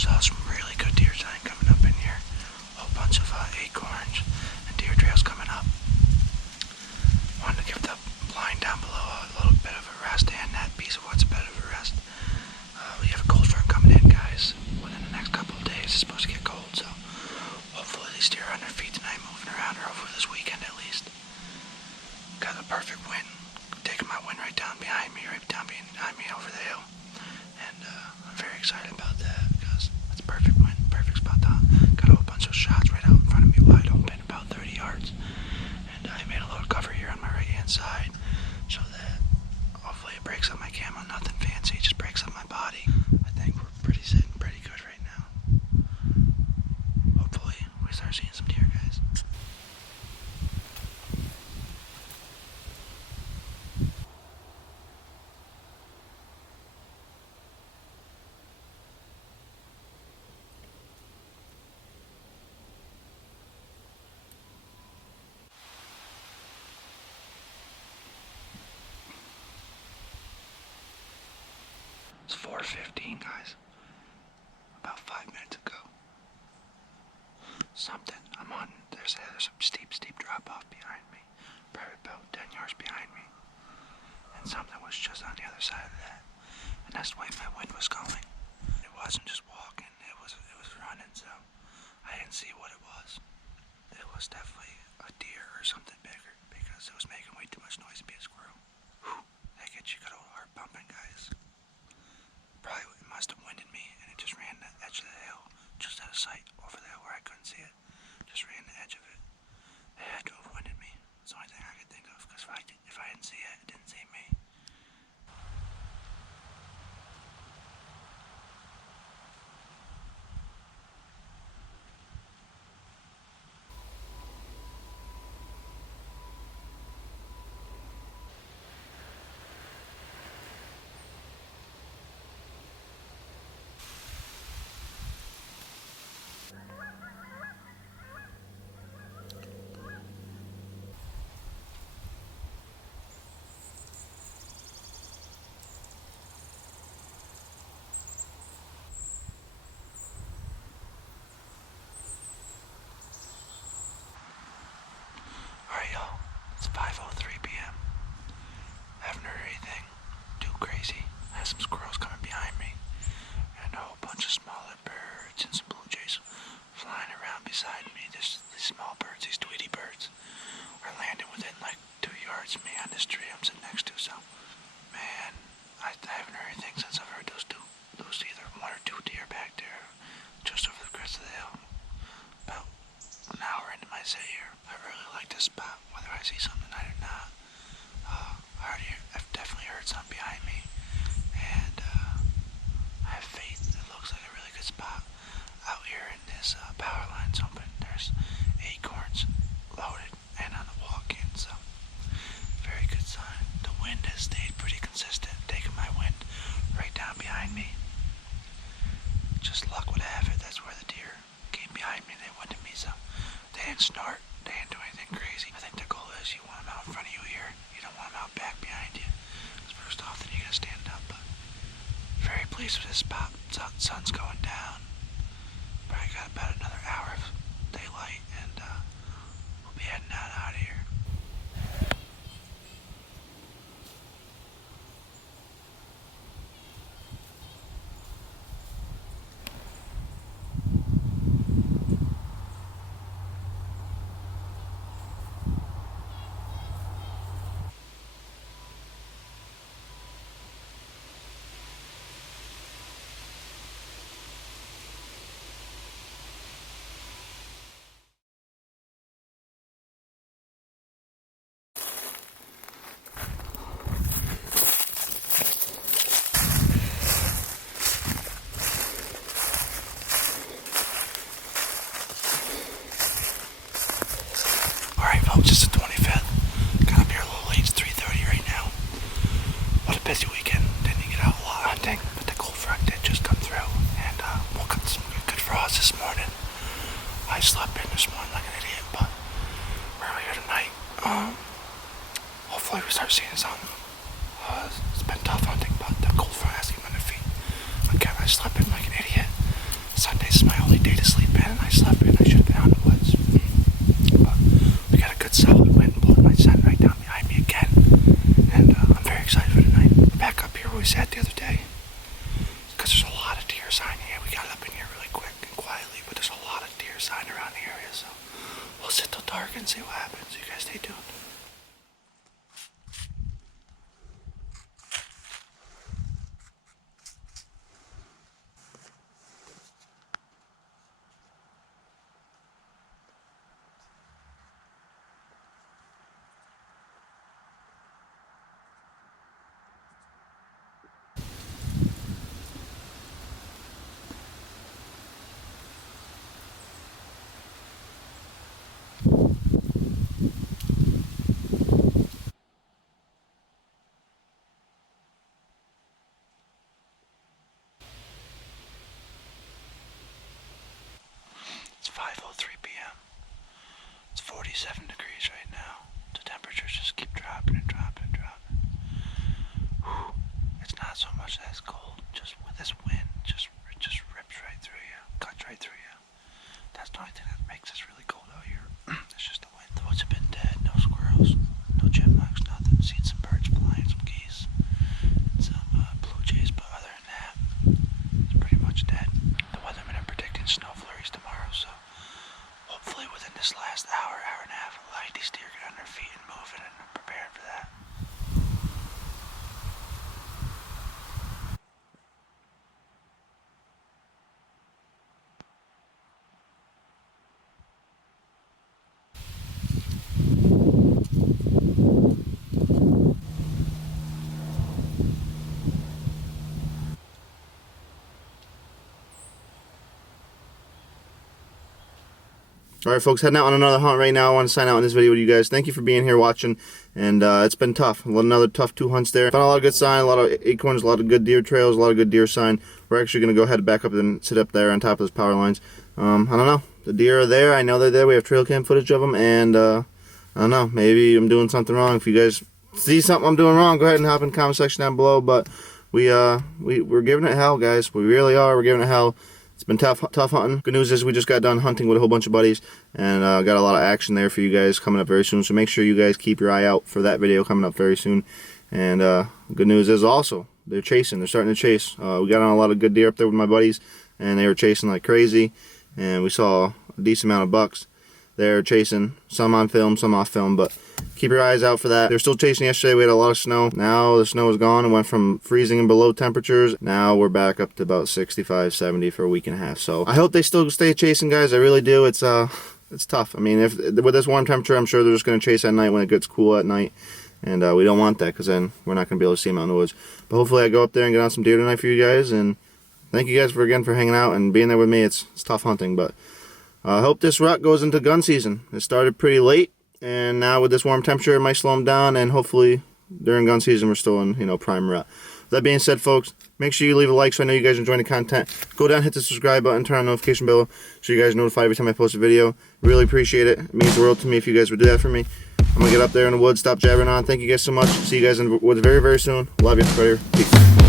Saw some really good deer sign coming up in here. A whole bunch of acorns and deer trails coming up. Wanted to give the line down below a little bit of a rest, and that piece of wood's a bit of a rest. We have a cold front coming in, guys. Within the next couple of days, it's supposed to get cold, so hopefully these deer are on their feet tonight, moving around, or hopefully this weekend at least. Got a perfect wind, taking my wind right down behind me over the hill, and I'm very excited about that because it's a perfect wind, perfect spot. Got a whole bunch of shots right out in front of me, wide open, about 30 yards, and I made a little cover here on my right hand side so that hopefully it breaks up my camera. Nothing fancy, it just breaks up my body. I think we're sitting pretty good right now. Hopefully we start seeing some deer, guys. It's 4:15, guys. About 5 minutes ago. There's a steep drop off behind me. Probably about 10 yards behind me. And something was just on the other side of that. And that's the way my wind was going. It wasn't just walking, it was running, so I didn't see what it was. It was definitely a deer or something bigger because it was making way too much noise to be a squirrel. Whew, that gets you good old heart pumping, guys. Probably it must have winded me, and it just ran the edge of the hill, just out of sight over there where I couldn't see it. Just ran the edge of it. It had to have winded me. It's the only thing I could think of, because if I didn't see it, it didn't see me. Alright, y'all. It's 5:03 p.m. I haven't heard anything too crazy. I have some squirrels coming behind me, and a whole bunch of smaller birds and some blue jays flying around beside me. These small birds, these Tweety birds, are landing within like 2 yards of me on this tree I'm sitting next to. So, man, I haven't heard anything since I've heard those either one or two deer back there, just over the crest of the hill. About an hour into my sit here. I really like this spot, whether I see something tonight or not. I've definitely heard something behind me, and I have faith. It looks like a really good spot out here in this power line's open. There's acorns loaded and on the walk-in, so very good sign. The wind has stayed pretty consistent, taking my wind right down behind me. Just luck would have it, that's where the deer came behind me and they winded me, so they didn't snort, they didn't do anything crazy. I think the goal is you want them out in front of you here, you don't want them out back behind you, because first off then you're going to stand up. But very pleased with this spot. Sun's going down, probably got about another hour of daylight, and we'll be heading out of here. Just the 25th. Got up here a little late. It's 3:30 right now. What a busy weekend. Didn't get out a lot hunting, but the cold front did just come through, and woke up some good frost this morning. I slept in this morning like an idiot, but earlier tonight, hopefully we start seeing something. It's been tough hunting, but the cold front has to get on their feet. Again, I slept in like an idiot. Sundays is my only day to sleep in, and I slept in. I should have been out in the woods. But we got a good solid wind blowing my sun right down behind me again. And I'm very excited for tonight. Back up here where we sat the other day. Because there's a lot of deer sign here. We got up in here really quick and quietly, but there's a lot of deer sign around the area. So we'll sit till dark and see what happens. You guys stay tuned. It's 5:03 p.m. It's 47 degrees right now. The temperatures just keep dropping and dropping and dropping. Whew. It's not so much that it's cold, just with this wind, it just rips right through you, cuts right through you. That's the only thing that makes this really cold out here. It's just the wind. The woods have been dead, no squirrels, no chipmunks, nothing. Seen some birds flying, some geese, and some blue jays, but other than that, it's pretty much dead. The weathermen are predicting snow flurries tomorrow, so hopefully within this last hour and a half, a lot of these deer get on their feet and moving and preparing for that. Alright folks, heading out on another hunt right now. I want to sign out in this video with you guys. Thank you for being here watching, and it's been tough. Another tough 2 hunts there. Found a lot of good sign, a lot of acorns, a lot of good deer trails, a lot of good deer sign. We're actually going to go ahead back up and sit up there on top of those power lines. I don't know. The deer are there. I know they're there. We have trail cam footage of them, and I don't know. Maybe I'm doing something wrong. If you guys see something I'm doing wrong, go ahead and hop in the comment section down below. But we're giving it hell, guys. We really are. We're giving it hell. It's been tough hunting. Good news is we just got done hunting with a whole bunch of buddies, and got a lot of action there for you guys coming up very soon. So make sure you guys keep your eye out for that video coming up very soon. And good news is also they're chasing. They're starting to chase. We got on a lot of good deer up there with my buddies, and they were chasing like crazy. And we saw a decent amount of bucks. They're chasing, some on film, some off film, but keep your eyes out for that. They're still chasing yesterday. We had a lot of snow. Now the snow is gone. It went from freezing and below temperatures. Now we're back up to about 65, 70 for a week and a half. So I hope they still stay chasing, guys. I really do. It's tough. I mean, if with this warm temperature, I'm sure they're just going to chase at night when it gets cool at night. And we don't want that, because then we're not going to be able to see them out in the woods. But hopefully I go up there and get on some deer tonight for you guys. And thank you guys again for hanging out and being there with me. It's tough hunting, but I hope this rut goes into gun season. It started pretty late, and now with this warm temperature, it might slow them down, and hopefully during gun season, we're still in, prime rut. With that being said, folks, make sure you leave a like so I know you guys are enjoying the content. Go down, hit the subscribe button, turn on the notification bell so you guys are notified every time I post a video. Really appreciate it. It means the world to me if you guys would do that for me. I'm going to get up there in the woods, stop jabbering on. Thank you guys so much. See you guys in the woods very, very soon. Love you. Right here. Peace.